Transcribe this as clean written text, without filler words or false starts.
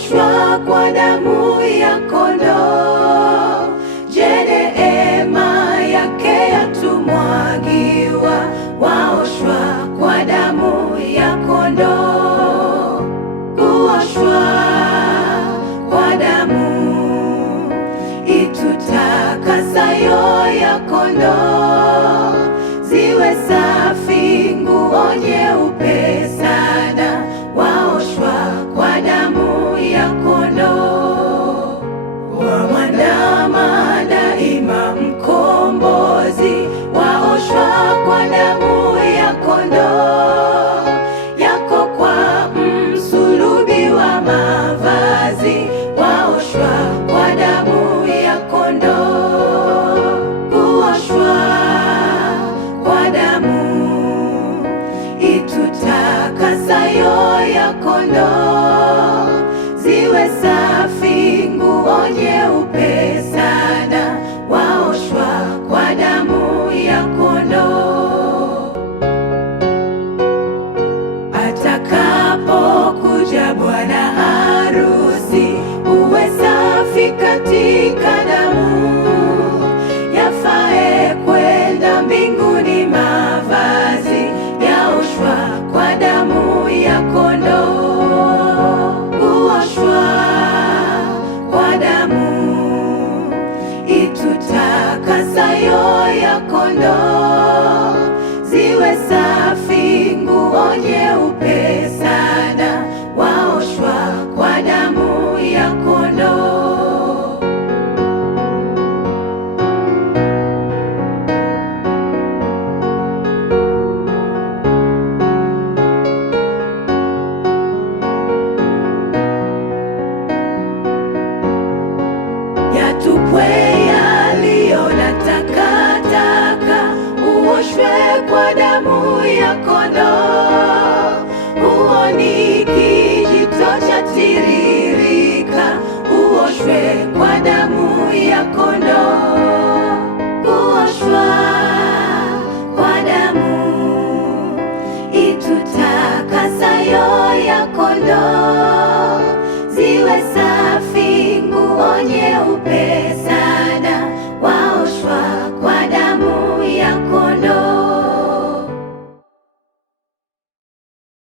kuoshwa kwa damu ya kondoo. Je, neema yake yatumwagiwa, waoshwa kwa damu ya kondoo. Kuoshwa kwa damu itutakasayo ya kondoo, ziwe safi nguo nyeupe sana, waoshwa kwa damu ya kondoo. Wamwandama daima mkombozi, waoshwa kwa damu ya kondoo. Yako kwa msulubi wa mavazi, waoshwa kwa damu ya kondoo. Kuoshwa kwa damu itutakasayo ya kondoo, ziwe safi nguo nyeupe sana, waoshwa kwa damu ya kondoo. Atakapokuja bwana harusi, uwe safi katika damu, yafae kwenda mbinguni mavazi, yaoshwa kwa damu ya kondoo. Kuoshwa kwa damu itutakasayo ya kondoo, ziwe safi nguo nyeupe sana, waoshwa kwa damu ya kondoo. Yatupwe yaliyo na takataka, uoshwe kwa damu ya kondoo. Huo ni kijito cha tiririka, uoshwe